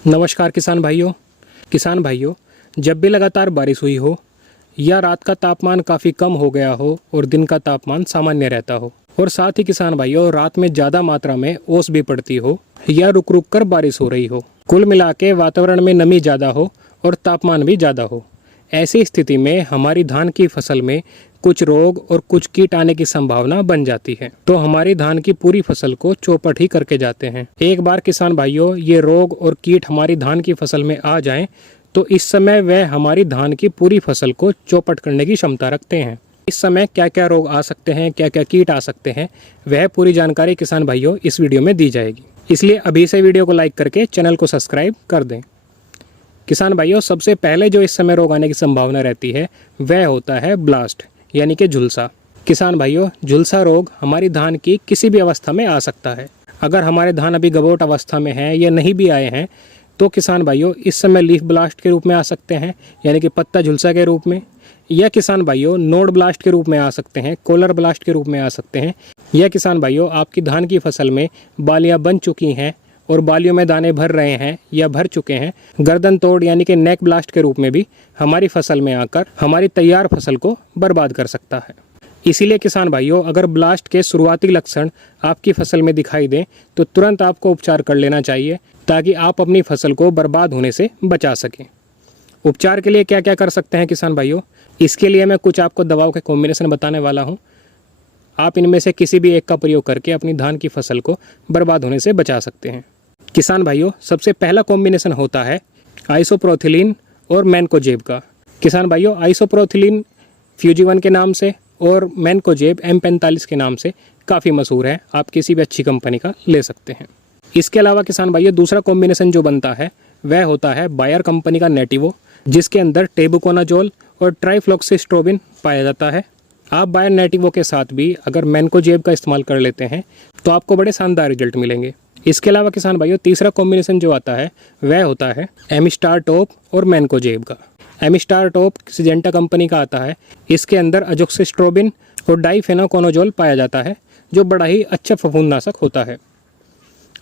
नमस्कार किसान भाइयों, जब भी लगातार बारिश हुई हो या रात का तापमान काफ़ी कम हो गया हो और दिन का तापमान सामान्य रहता हो और साथ ही किसान भाइयों रात में ज़्यादा मात्रा में ओस भी पड़ती हो या रुक रुक कर बारिश हो रही हो, कुल मिला के वातावरण में नमी ज़्यादा हो और तापमान भी ज़्यादा हो, ऐसी स्थिति में हमारी धान की फसल में कुछ रोग और कुछ कीट आने की संभावना बन जाती है। तो हमारी धान की पूरी फसल को चौपट ही करके जाते हैं। एक बार किसान भाइयों ये रोग और कीट हमारी धान की फसल में आ जाएं तो इस समय वह हमारी धान की पूरी फसल को चौपट करने की क्षमता रखते हैं। इस समय क्या क्या रोग आ सकते हैं, क्या क्या कीट आ सकते हैं, वह पूरी जानकारी किसान भाइयों इस वीडियो में दी जाएगी। इसलिए अभी से वीडियो को लाइक करके चैनल को सब्सक्राइब कर दें। किसान भाइयों, सबसे पहले जो इस समय रोग आने की संभावना रहती है वह होता है ब्लास्ट यानी कि झुलसा। किसान भाइयों, झुलसा रोग हमारी धान की किसी भी अवस्था में आ सकता है। अगर हमारे धान अभी गबोट अवस्था में हैं या नहीं भी आए हैं तो किसान भाइयों इस समय लीफ ब्लास्ट के रूप में आ सकते हैं, यानी कि पत्ता झुलसा के रूप में, या किसान भाइयों नोड ब्लास्ट के रूप में आ सकते हैं, कॉलर ब्लास्ट के रूप में आ सकते हैं, या किसान भाइयों आपकी धान की फसल में बालियां बन चुकी हैं और बालियों में दाने भर रहे हैं या भर चुके हैं, गर्दन तोड़ यानी कि नेक ब्लास्ट के रूप में भी हमारी फसल में आकर हमारी तैयार फसल को बर्बाद कर सकता है। इसीलिए किसान भाइयों अगर ब्लास्ट के शुरुआती लक्षण आपकी फसल में दिखाई दें तो तुरंत आपको उपचार कर लेना चाहिए ताकि आप अपनी फसल को बर्बाद होने से बचा सकें। उपचार के लिए क्या क्या कर सकते हैं किसान भाइयों, इसके लिए मैं कुछ आपको दवाओं के कॉम्बिनेशन बताने वाला हूँ। आप इनमें से किसी भी एक का प्रयोग करके अपनी धान की फसल को बर्बाद होने से बचा सकते हैं। किसान भाइयों, सबसे पहला कॉम्बिनेशन होता है आइसोप्रोथिलीन और मैनकोजेब का। किसान भाइयों, आइसोप्रोथिलीन फ्यूजीवन के नाम से और मैनकोजेब M45 के नाम से काफ़ी मशहूर है, आप किसी भी अच्छी कंपनी का ले सकते हैं। इसके अलावा किसान भाइयों दूसरा कॉम्बिनेशन जो बनता है वह होता है बायर कंपनी का नेटिवो, जिसके अंदर टेबुकोनाजोल और ट्राइफ्लॉक्सीस्ट्रोबिन पाया जाता है। आप बायर नेटिवो के साथ भी अगर मैनकोजेब का इस्तेमाल कर लेते हैं तो आपको बड़े शानदार रिजल्ट मिलेंगे। इसके अलावा किसान भाइयों तीसरा कॉम्बिनेशन जो आता है वह होता है एमिस्टार टॉप और मैनकोजेब का। एमिस्टार टॉप सिजेंटा कंपनी का आता है, इसके अंदर अजोक्सिस्ट्रोबिन और डाइफेनोकोनाजोल पाया जाता है जो बड़ा ही अच्छा फफूंदनाशक होता है।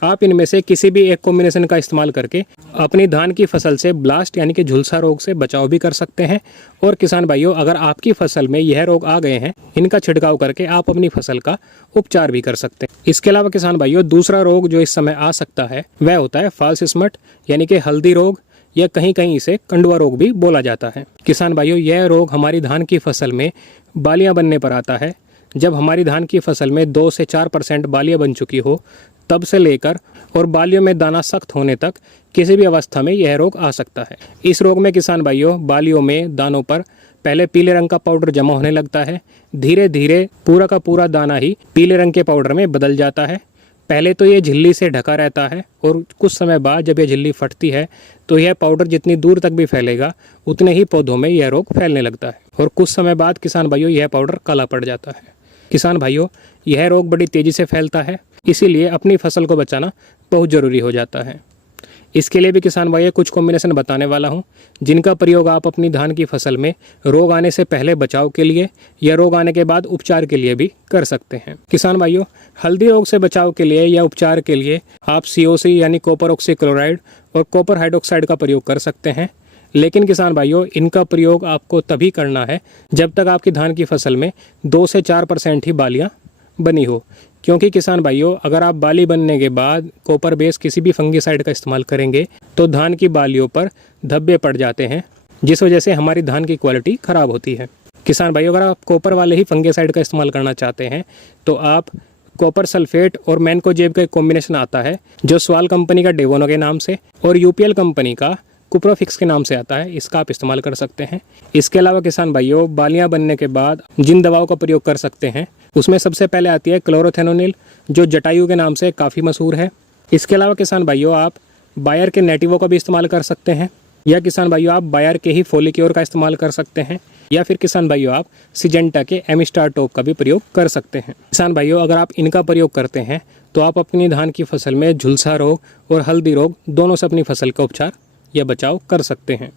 आप इनमें से किसी भी एक कॉम्बिनेशन का इस्तेमाल करके अपनी धान की फसल से ब्लास्ट यानी कि झुलसा रोग से बचाव भी कर सकते हैं। और किसान भाइयों अगर आपकी फसल में यह रोग आ गए हैं, इनका छिड़काव करके आप अपनी फसल का उपचार भी कर सकते हैं। इसके अलावा किसान भाइयों दूसरा रोग जो इस समय आ सकता है वह होता है फॉल्स स्मट यानी कि हल्दी रोग, या कहीं कहीं इसे कंडुआ रोग भी बोला जाता है। किसान भाइयों यह रोग हमारी धान की फसल में बालियां बनने पर आता है। जब हमारी धान की फसल में 2 से 4% बालियां बन चुकी हो तब से लेकर और बालियों में दाना सख्त होने तक किसी भी अवस्था में यह रोग आ सकता है। इस रोग में किसान भाइयों बालियों में दानों पर पहले पीले रंग का पाउडर जमा होने लगता है, धीरे धीरे पूरा का पूरा दाना ही पीले रंग के पाउडर में बदल जाता है। पहले तो ये झिल्ली से ढका रहता है और कुछ समय बाद जब यह झिल्ली फटती है तो यह पाउडर जितनी दूर तक भी फैलेगा उतने ही पौधों में यह रोग फैलने लगता है और कुछ समय बाद किसान भाइयों यह पाउडर काला पड़ जाता है। किसान भाइयों यह रोग बड़ी तेज़ी से फैलता है, इसीलिए अपनी फसल को बचाना बहुत ज़रूरी हो जाता है। इसके लिए भी किसान भाइयों कुछ कॉम्बिनेशन बताने वाला हूं, जिनका प्रयोग आप अपनी धान की फसल में रोग आने से पहले बचाव के लिए या रोग आने के बाद उपचार के लिए भी कर सकते हैं। किसान भाइयों हल्दी रोग से बचाव के लिए या उपचार के लिए आप COC यानी कॉपर ऑक्सीक्लोराइड और कॉपर हाइड्रोक्साइड का प्रयोग कर सकते हैं। लेकिन किसान भाइयों इनका प्रयोग आपको तभी करना है जब तक आपकी धान की फसल में 2 से 4% ही बालियाँ बनी हो, क्योंकि किसान भाइयों अगर आप बाली बनने के बाद कॉपर बेस किसी भी फंगीसाइड का इस्तेमाल करेंगे तो धान की बालियों पर धब्बे पड़ जाते हैं, जिस वजह से हमारी धान की क्वालिटी ख़राब होती है। किसान भाइयों अगर आप कॉपर वाले ही फंगीसाइड का इस्तेमाल करना चाहते हैं तो आप कॉपर सल्फेट और मैनकोजेब का एक कॉम्बिनेशन आता है जो स्वाल कंपनी का डेवोनो के नाम से और UPL कंपनी का कुप्रोफिक्स के नाम से आता है, इसका आप इस्तेमाल कर सकते हैं। इसके अलावा किसान भाइयों बालियां बनने के बाद जिन दवाओं का प्रयोग कर सकते हैं उसमें सबसे पहले आती है क्लोरोथेनोनिल जो जटायु के नाम से काफ़ी मशहूर है। इसके अलावा किसान भाइयों आप बायर के नेटिवो का भी इस्तेमाल कर सकते हैं, या किसान भाइयों आप बायर के ही फोलिक्योर का इस्तेमाल कर सकते हैं, या फिर किसान भाइयों आप सिजेंटा के एमिस्टार टॉप का भी प्रयोग कर सकते हैं। किसान भाइयों अगर आप इनका प्रयोग करते हैं तो आप अपनी धान की फसल में झुलसा रोग और हल्दी रोग दोनों से अपनी फसल का उपचार या बचाव कर सकते हैं।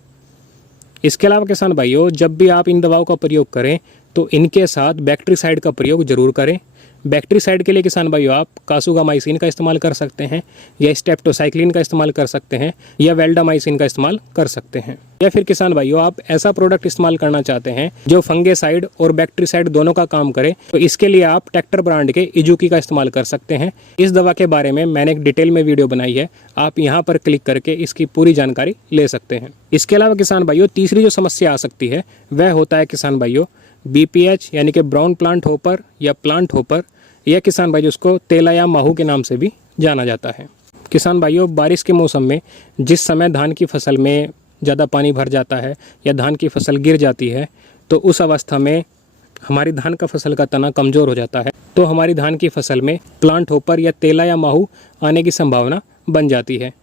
इसके अलावा किसान भाइयों जब भी आप इन दवाओं का प्रयोग करें तो इनके साथ बैक्टीरिसाइड का प्रयोग जरूर करें। बैक्टीसाइड के लिए किसान भाइयों आप कासुगामाइसिन का इस्तेमाल कर सकते हैं, या स्टेप्टोसाइक्लिन का इस्तेमाल कर सकते हैं, या वेल्डामाइसिन का इस्तेमाल कर सकते हैं। या फिर किसान भाइयों आप ऐसा प्रोडक्ट इस्तेमाल करना चाहते हैं जो फंगेसाइड और बैक्टीसाइड दोनों का काम करे, तो इसके लिए आप टेक्टर ब्रांड के इजुकी का इस्तेमाल कर सकते हैं। इस दवा के बारे में मैंने एक डिटेल में वीडियो बनाई है, आप यहाँ पर क्लिक करके इसकी पूरी जानकारी ले सकते हैं। इसके अलावा किसान भाइयों तीसरी जो समस्या आ सकती है वह होता है किसान भाइयों BPH यानी कि ब्राउन प्लांट होपर या प्लांट होपर, या किसान भाइयों उसको तेला या माहू के नाम से भी जाना जाता है। किसान भाइयों बारिश के मौसम में जिस समय धान की फसल में ज़्यादा पानी भर जाता है या धान की फसल गिर जाती है, तो उस अवस्था में हमारी धान का फसल का तना कमज़ोर हो जाता है, तो हमारी धान की फसल में प्लांट होपर या तेला या माहू आने की संभावना बन जाती है।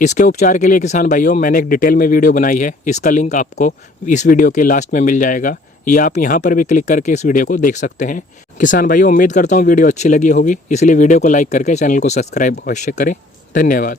इसके उपचार के लिए किसान भाइयों मैंने एक डिटेल में वीडियो बनाई है, इसका लिंक आपको इस वीडियो के लास्ट में मिल जाएगा, या आप यहाँ पर भी क्लिक करके इस वीडियो को देख सकते हैं। किसान भाइयों उम्मीद करता हूँ वीडियो अच्छी लगी होगी, इसलिए वीडियो को लाइक करके चैनल को सब्सक्राइब अवश्य करें। धन्यवाद।